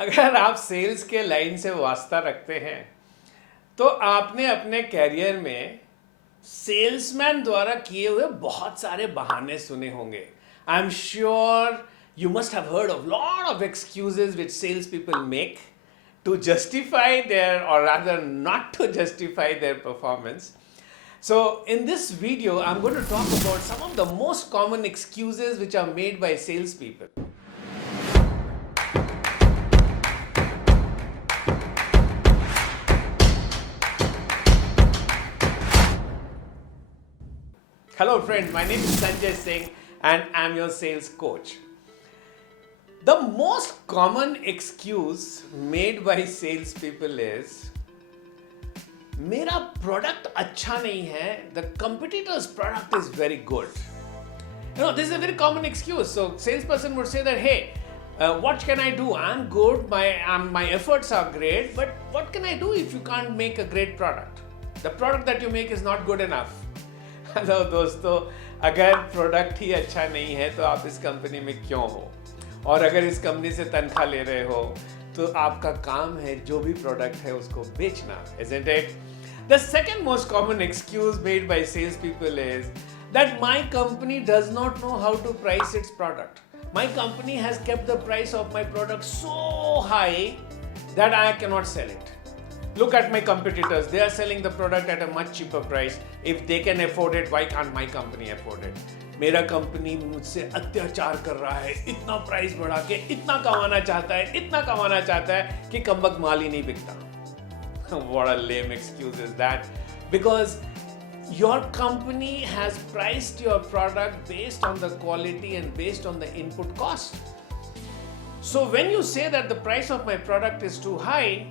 अगर आप सेल्स के लाइन से वास्ता रखते हैं तो आपने अपने कैरियर में सेल्समैन द्वारा किए हुए बहुत सारे बहाने सुने होंगे. I am sure you must have heard of lot of excuses which salespeople make to justify their, or rather not to justify their performance. So in this video, I'm going to talk about some of the most common excuses which are made by salespeople. Hello friends, my name is Sanjay Singh and I'm your sales coach. The most common excuse made by salespeople is मेरा product अच्छा नहीं है, the competitor's product is very good. You know, this is a very common excuse. So salesperson would say that, hey, what can I do? I'm good, my efforts are great, but what can I do if you can't make a great product? The product that you make is not good enough. Hello दोस्तों, अगर product ही अच्छा नहीं है तो आप इस company में क्यों हो, और अगर इस कंपनी से तनख्वाह ले रहे हो तो आपका काम है जो भी प्रोडक्ट है उसको बेचना, isn't it? The second most common excuse made by salespeople is that my company does not know how to price its product. My company has kept the price of my product so high that I cannot sell it. Look at my competitors. They are selling the product at a much cheaper price. If they can afford it, why can't my company afford it? मेरा company मुझसे अत्याचार कर रहा है, इतना price बढ़ा के इतना कमाना चाहता है कि कमबख्त माल ही नहीं बिकता. What a lame excuse is that? Because your company has priced your product based on the quality and based on the input cost. So when you say that the price of my product is too high,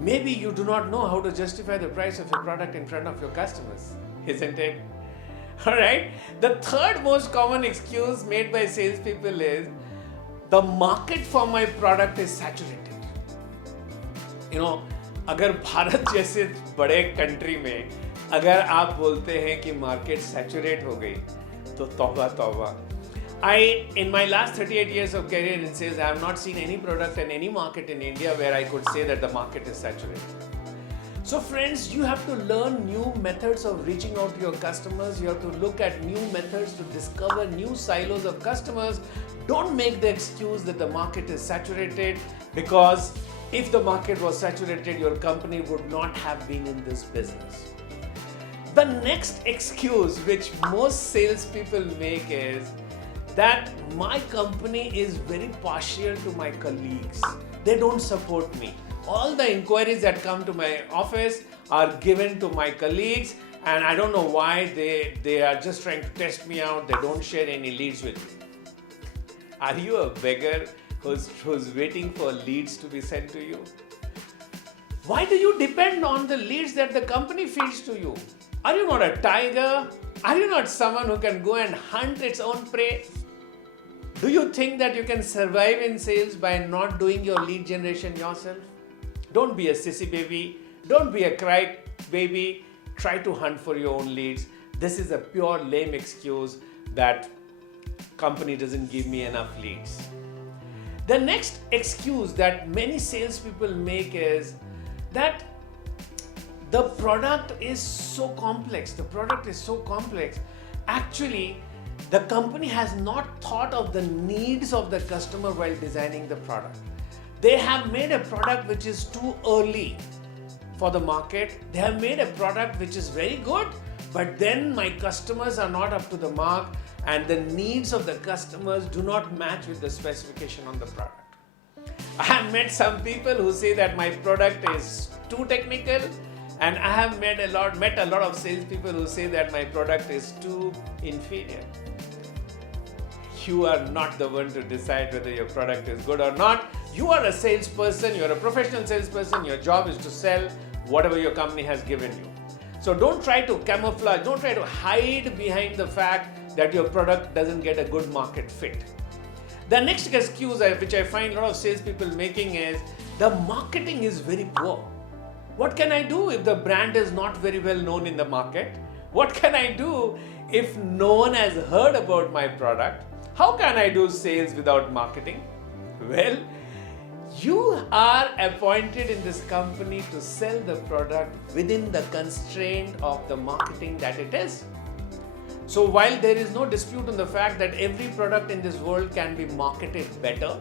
maybe you do not know how to justify the price of your product in front of your customers, isn't it? Alright? The third most common excuse made by salespeople is the market for my product is saturated. You know, अगर भारत जैसे बड़े country में अगर आप बोलते हैं कि market saturate हो गई तो तौबा तौबा. In my last 38 years of career in sales, I have not seen any product in any market in India where I could say that the market is saturated. So friends, you have to learn new methods of reaching out to your customers. You have to look at new methods to discover new silos of customers. Don't make the excuse that the market is saturated, because if the market was saturated, your company would not have been in this business. The next excuse which most salespeople make is that my company is very partial to my colleagues. They don't support me. All the inquiries that come to my office are given to my colleagues, and I don't know why they are just trying to test me out. They don't share any leads with me. Are you a beggar who's waiting for leads to be sent to you? Why do you depend on the leads that the company feeds to you? Are you not a tiger? Are you not someone who can go and hunt its own prey? Do you think that you can survive in sales by not doing your lead generation yourself? Don't be a sissy baby. Don't be a cry baby. Try to hunt for your own leads. This is a pure lame excuse that company doesn't give me enough leads. The next excuse that many salespeople make is that the product is so complex. Actually, the company has not thought of the needs of the customer while designing the product. They have made a product which is too early for the market. They have made a product which is very good, but then my customers are not up to the mark, and the needs of the customers do not match with the specification on the product. I have met some people who say that my product is too technical, and I have met a lot of salespeople who say that my product is too inferior. You are not the one to decide whether your product is good or not. You are a salesperson, you are a professional salesperson. Your job is to sell whatever your company has given you. So don't try to camouflage, don't try to hide behind the fact that your product doesn't get a good market fit. The next excuse which I find a lot of salespeople making is the marketing is very poor. What can I do if the brand is not very well known in the market? What can I do if no one has heard about my product? How can I do sales without marketing? Well, You are appointed in this company to sell the product within the constraint of the marketing that it is. So while there is no dispute on the fact that every product in this world can be marketed better,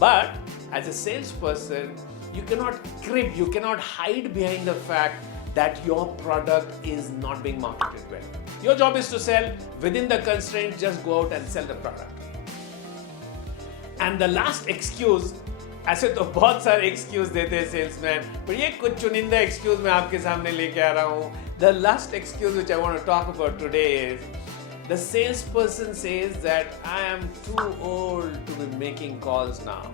but as a salesperson, you cannot crib, you cannot hide behind the fact that your product is not being marketed well. Your job is to sell within the constraint, just go out and sell the product. And the last excuse, ऐसे तो बहुत सारे excuse देते हैं salesman, पर ये कुछ चुनिंदा excuse मैं आपके सामने लेके आ रहा हूँ. The last excuse which I want to talk about today is the salesperson says that I am too old to be making calls now.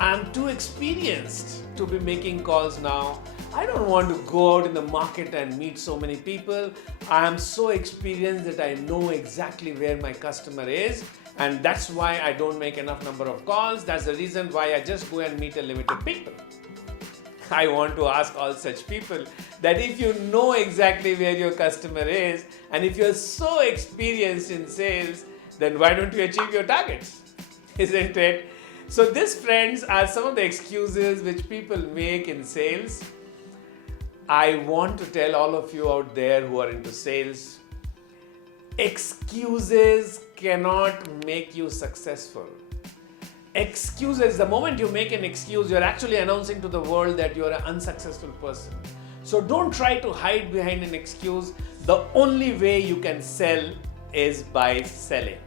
I am too experienced to be making calls now. I don't want to go out in the market and meet so many people. I am so experienced that I know exactly where my customer is, and that's why I don't make enough number of calls. That's the reason why I just go and meet a limited people. I want to ask all such people that if you know exactly where your customer is and if you're so experienced in sales, then why don't you achieve your targets? Isn't it? So these, friends, are some of the excuses which people make in sales. I want to tell all of you out there who are into sales, excuses cannot make you successful. Excuses, the moment you make an excuse, you're actually announcing to the world that you're an unsuccessful person. So don't try to hide behind an excuse. The only way you can sell is by selling.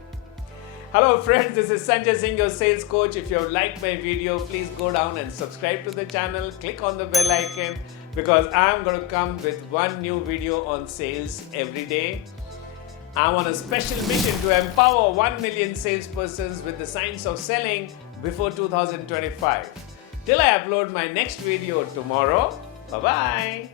Hello friends, this is Sanjay Singh, your sales coach. If you have liked my video, please go down and subscribe to the channel. Click on the bell icon because I'm going to come with one new video on sales every day. I'm on a special mission to empower 1 million salespersons with the science of selling before 2025. Till I upload my next video tomorrow. Bye-bye.